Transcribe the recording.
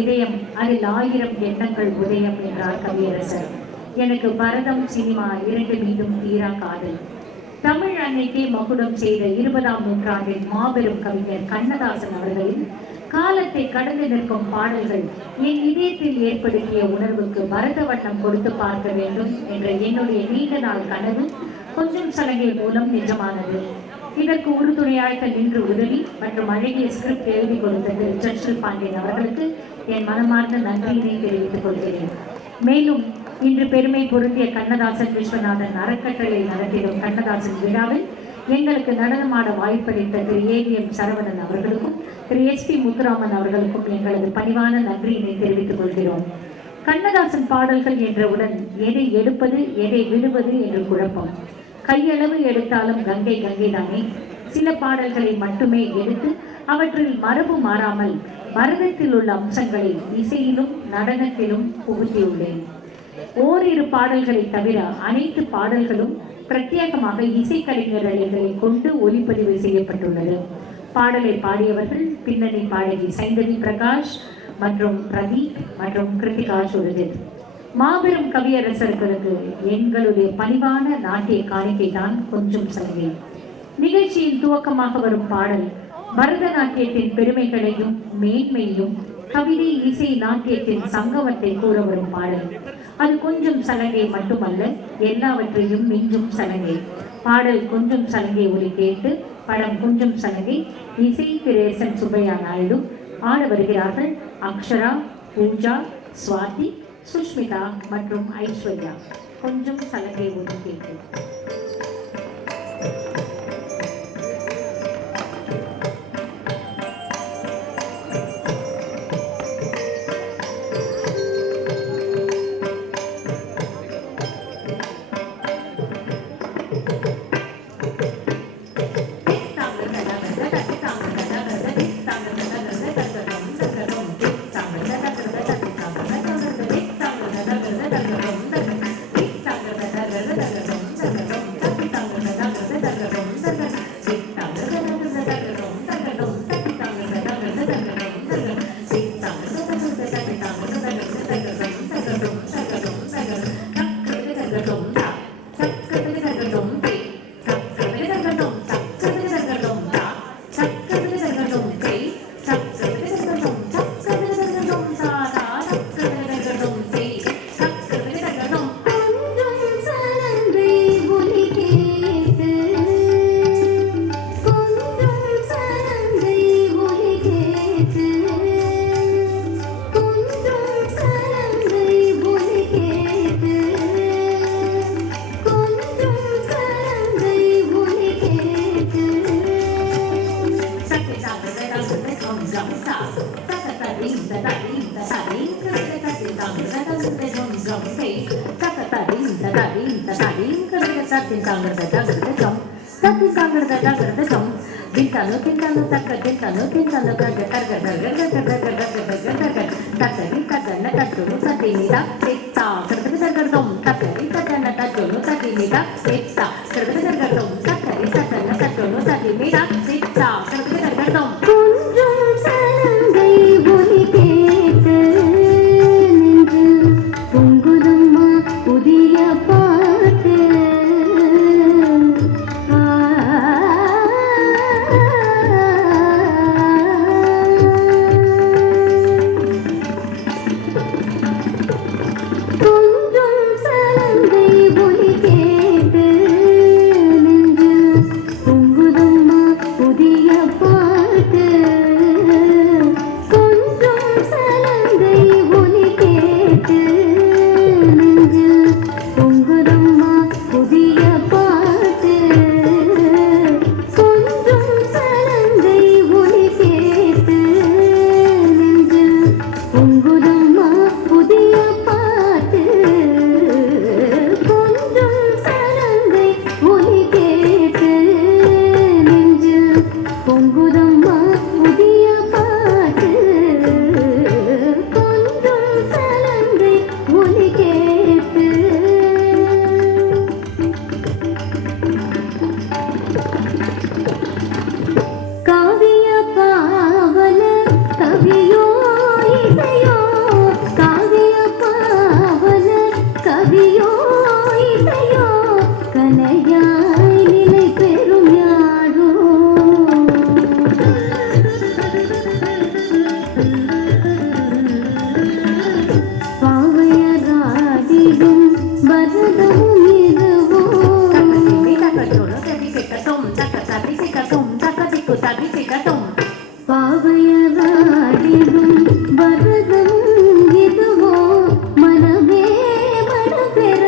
இதயம் அதில் ஆயிரம் எண்ணங்கள் உதயம் என்றார் கவியரசர். எனக்கு பரதம் சினிமா இரண்டு மீண்டும் தீரா காதல். தமிழ் அன்னைக்கே மகுடம் செய்த இருபதாம் நூற்றாண்டின் மாபெரும் கவிஞர் கண்ணதாசன் அவர்களின் காலத்தை கடந்து நிற்கும் பாடல்கள் என் இதயத்தில் ஏற்படுத்திய உணர்வுக்கு பரத வண்ணம் கொடுத்து பார்க்க வேண்டும் என்ற என்னுடைய நீண்ட நாள் கனவு கொஞ்சம் சலங்கை மூலம் நிஜமானது. இதற்கு உறுதுணையாக நின்று உதவி மற்றும் அழகிய ஸ்கிரிப்ட் எழுதி கொடுத்த திரு. சர்ச்சில் பாண்டியன் அவர்களுக்கு என் மனமார்ந்த நன்றியினை தெரிவித்துக் கொள்கிறேன். மேலும் இன்று பெருமை பொருந்திய கண்ணதாசன் விஸ்வநாதன் அறக்கட்டளை நடத்திடும் கண்ணதாசன் விழாவில் எங்களுக்கு நடனமாட வாய்ப்பளித்த திரு ஏவிஎம் சரவணன் அவர்களுக்கும் திரு எஸ் பி முத்துராமன் அவர்களுக்கும் எங்களது பணிவான நன்றியினை தெரிவித்துக் கொள்கிறோம். கண்ணதாசன் பாடல்கள் என்றவுடன் எதை எடுப்பது எதை விடுவது என்று குழப்பம். கையளவு எடுத்தாலும் கங்கை கங்கை தானே. சில பாடல்களை மட்டுமே எடுத்து அவற்றில் மரபு மாறாமல் பரதத்தில் உள்ள அம்சங்களை இசையிலும் நடனத்திலும் புகுத்தியுள்ளேன். ஓரிரு பாடல்களை தவிர அனைத்து பாடல்களும் பிரத்யேகமாக இசைக்கலைஞர்களை கொண்டு ஒலிப்பதிவு செய்யப்பட்டுள்ளது. பாடலை பாடியவர்கள் பின்னணி பாடகி சைந்தவி பிரகாஷ் மற்றும் பிரதீப் மற்றும் கிருத்திகா சுரஜித். மாபெரும் கவியரசர்களுக்கு எங்களுடைய பணிவான நாட்டிய காணிக்கை தான் கொஞ்சம் சலுகை. நிகழ்ச்சியின் துவக்கமாக வரும் பாடல் பரதநாட்டியத்தின் பெருமைகளையும் மேன்மையும் கவிதை இசை நாட்டியத்தின் சங்கமத்தை கூற வரும் பாடல். அது கொஞ்சம் சலங்கை மட்டுமல்ல எல்லாவற்றையும் மிஞ்சும் சலங்கை. பாடல் கொஞ்சம் சலங்கை ஒலி கேட்டு படம் கொஞ்சம் சலங்கை இசை பிரேசன் சுப்பையா நாயுடு ஆட வருகிறார்கள் அக்ஷரா பூஜா சுவாதி சுஷ்மிதா மற்றும் ஐஸ்வர்யா. கொஞ்சம் சலங்கை ஒலி கேட்டு. tatarim, tatarim, kazele katetam, zadam pedom zom sei, tatatarim, tatarim, tatarim, kazele katetam, zadam pedom, tatisam, zadam pedom, dintano, dintano, taka, dintano, dintano, gaga, gaga, gaga, gaga, gaga, gaga, gaga, gaga, tatari, tatana, taturu, tatinita, Yeah.